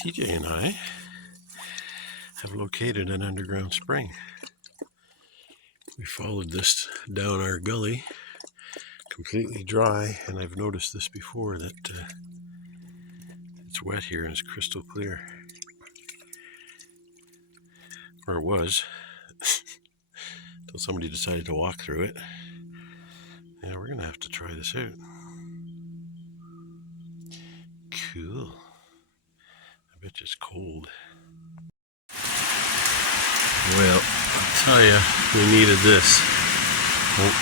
TJ and I have located an underground spring. We followed this down our gully, completely dry, and I've noticed this before, that it's wet here and it's crystal clear. Or it was, until somebody decided to walk through it. Yeah, we're gonna have to try this out. Cool. I bet you it's cold. Well, I'll tell you, we needed this. Oh.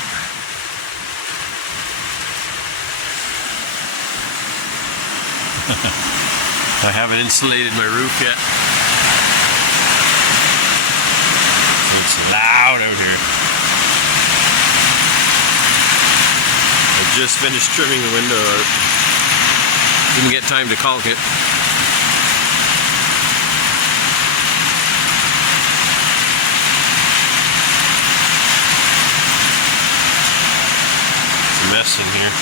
I haven't insulated my roof yet. It's loud out here. I just finished trimming the window out. Didn't get time to caulk it. It's a mess in here.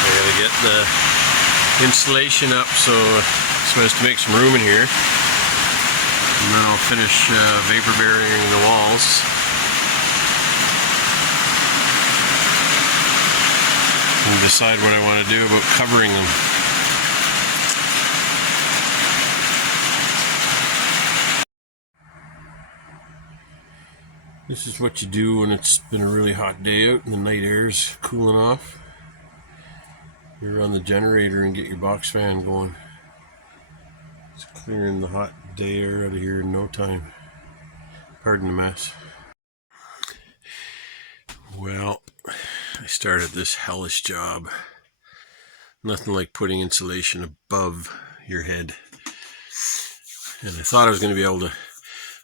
I gotta get the insulation up so as to make some room in here. And then I'll finish vapor barriering the walls. And decide what I want to do about covering them. This is what you do when it's been a really hot day out and the night air is cooling off. You run the generator and get your box fan going. It's clearing the hot day air out of here in no time. Pardon the mess. Well, I started this hellish job. Nothing like putting insulation above your head. And I thought I was going to be able to,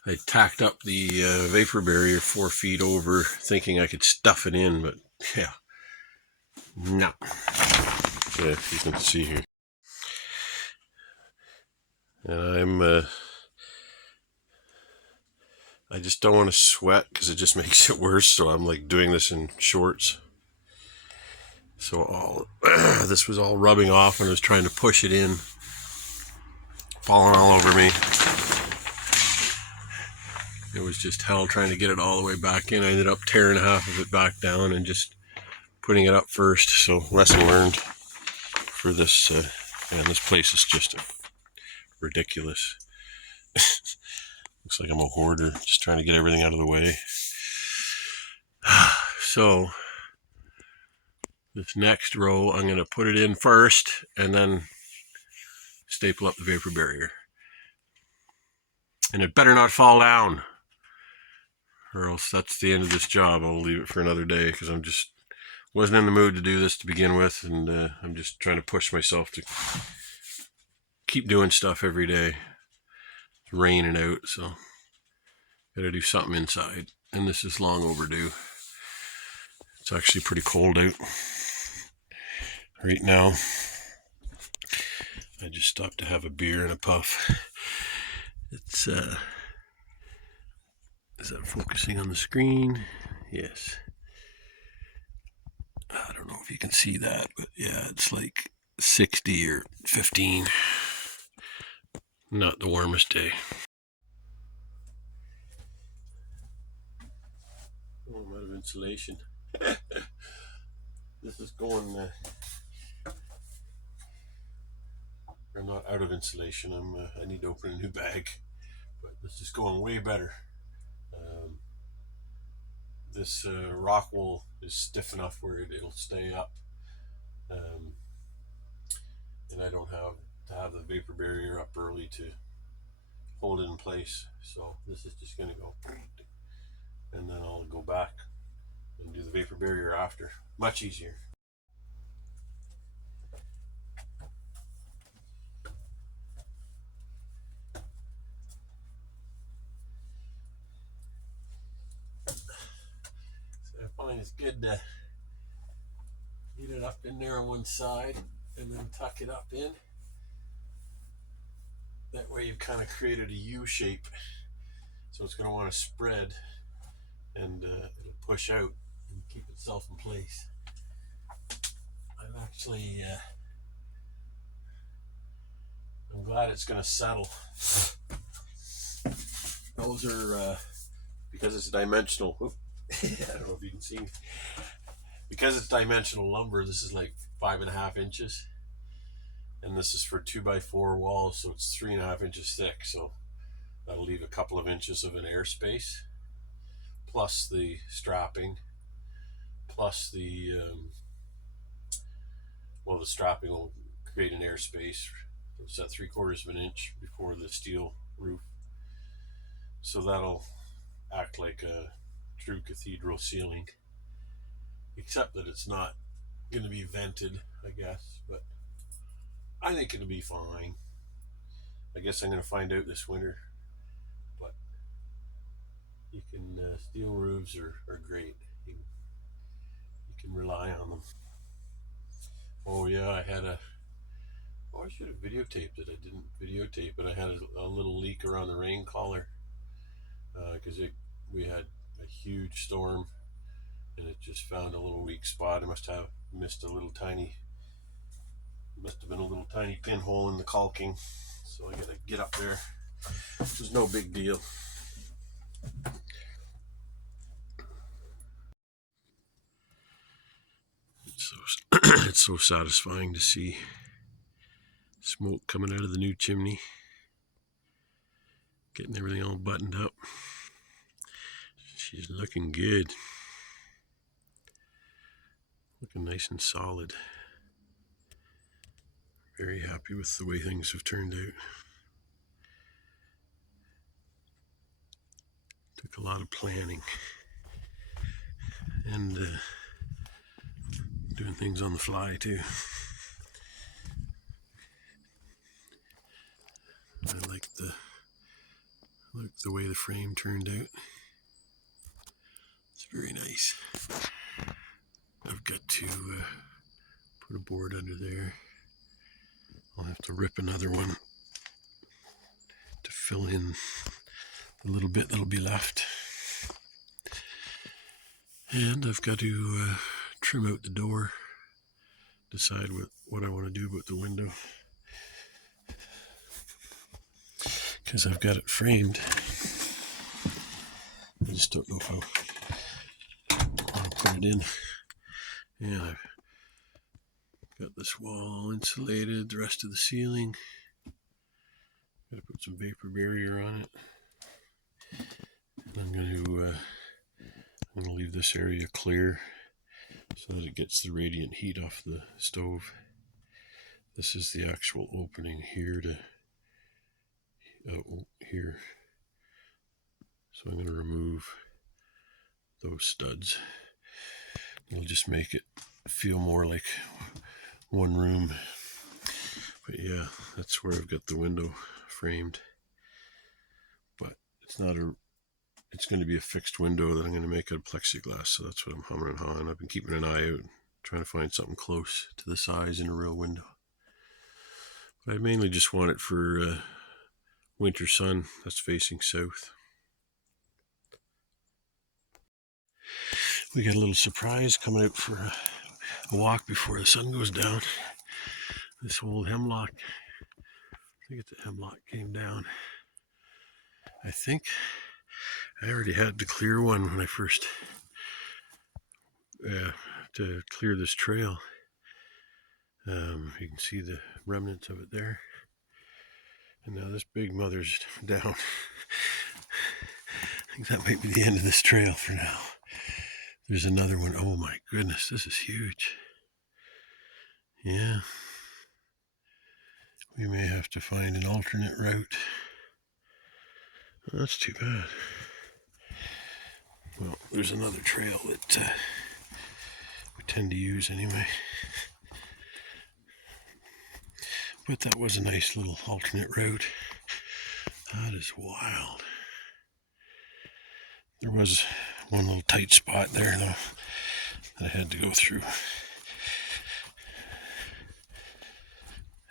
I tacked up the vapor barrier 4 feet over, thinking I could stuff it in, but yeah, no. Yeah, if you can see here. And I just don't want to sweat because it just makes it worse, so I'm like doing this in shorts. So this was all rubbing off when I was trying to push it in, falling all over me. It was just hell trying to get it all the way back in. I ended up tearing half of it back down and just putting it up first. So lesson learned for this. Man, this place is just ridiculous. Looks like I'm a hoarder, just trying to get everything out of the way. So this next row, I'm going to put it in first and then staple up the vapor barrier. And it better not fall down, or else that's the end of this job. I'll leave it for another day because I'm just wasn't in the mood to do this to begin with, and I'm just trying to push myself to keep doing stuff every day. It's raining out, so gotta do something inside, and this is long overdue. It's actually pretty cold out right now. I just stopped to have a beer and a puff. It's is that focusing on the screen? Yes. I don't know if you can see that, but yeah, it's like 60 or 15. Not the warmest day. Oh, I'm out of insulation. This is going, or not out of insulation. I need to open a new bag, but this is going way better. This rock wool is stiff enough where it'll stay up, and I don't have to have the vapor barrier up early to hold it in place. So this is just going to go, and then I'll go back and do the vapor barrier after. Much easier. I find it's good to get it up in there on one side and then tuck it up in. That way you've kind of created a U shape. So it's going to want to spread and it'll push out and keep itself in place. I've actually, I'm glad it's going to settle. Those are, because it's dimensional. I don't know if you can see me. Because it's dimensional lumber, this is like 5.5 inches. And this is for 2x4 walls, so it's 3.5 inches thick. So that'll leave a couple of inches of an airspace, plus the strapping, plus the, well, the strapping will create an airspace. It's at 3/4 of an inch before the steel roof. So that'll act like a true cathedral ceiling, except that it's not going to be vented, I guess, but I think it'll be fine. I guess I'm going to find out this winter, but you can, steel roofs are great. You can rely on them. Oh yeah, I should have videotaped it. I didn't videotape it. I had a little leak around the rain collar, because we had a huge storm, and it just found a little weak spot. I must have missed a little tiny, must have been a little tiny pinhole in the caulking. So I gotta get up there. It was no big deal. It's so satisfying to see smoke coming out of the new chimney, getting everything all buttoned up. She's looking good, looking nice and solid. Very happy with the way things have turned out. Took a lot of planning and doing things on the fly too. I like the way the frame turned out. It's very nice. I've got to put a board under there. I'll have to rip another one to fill in the little bit that'll be left. And I've got to trim out the door, decide what I want to do about the window, because I've got it framed. I just don't know how I want to put it in. Yeah, I've got this wall insulated, the rest of the ceiling. Got to put some vapor barrier on it. And I'm going to leave this area clear so that it gets the radiant heat off the stove. This is the actual opening here to here. So I'm going to remove those studs. It'll just make it feel more like one room. But yeah, that's where I've got the window framed. But it's going to be a fixed window that I'm going to make out of plexiglass. So that's what I'm humming and hawing. I've been keeping an eye out, trying to find something close to the size in a real window. But I mainly just want it for winter sun that's facing south. We got a little surprise coming out for a walk before the sun goes down. This old hemlock, I think it's a hemlock, came down. I think I already had to clear one when I first, to clear this trail. You can see the remnants of it there. And now this big mother's down. I think that might be the end of this trail for now. There's another one. Oh my goodness, this is huge. Yeah. We may have to find an alternate route. Well, that's too bad. Well, there's another trail that we tend to use anyway. But that was a nice little alternate route. That is wild. There was one little tight spot there, though, that I had to go through.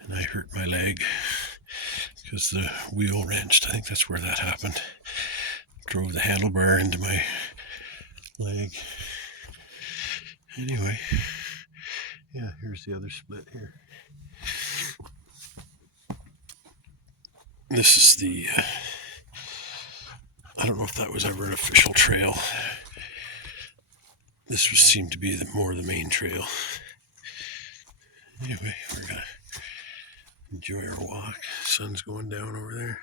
And I hurt my leg because the wheel wrenched. I think that's where that happened. Drove the handlebar into my leg. Anyway, Yeah, here's the other split here. This is the, I don't know if that was ever an official trail. This seemed to be more the main trail. Anyway, we're going to enjoy our walk. Sun's going down over there.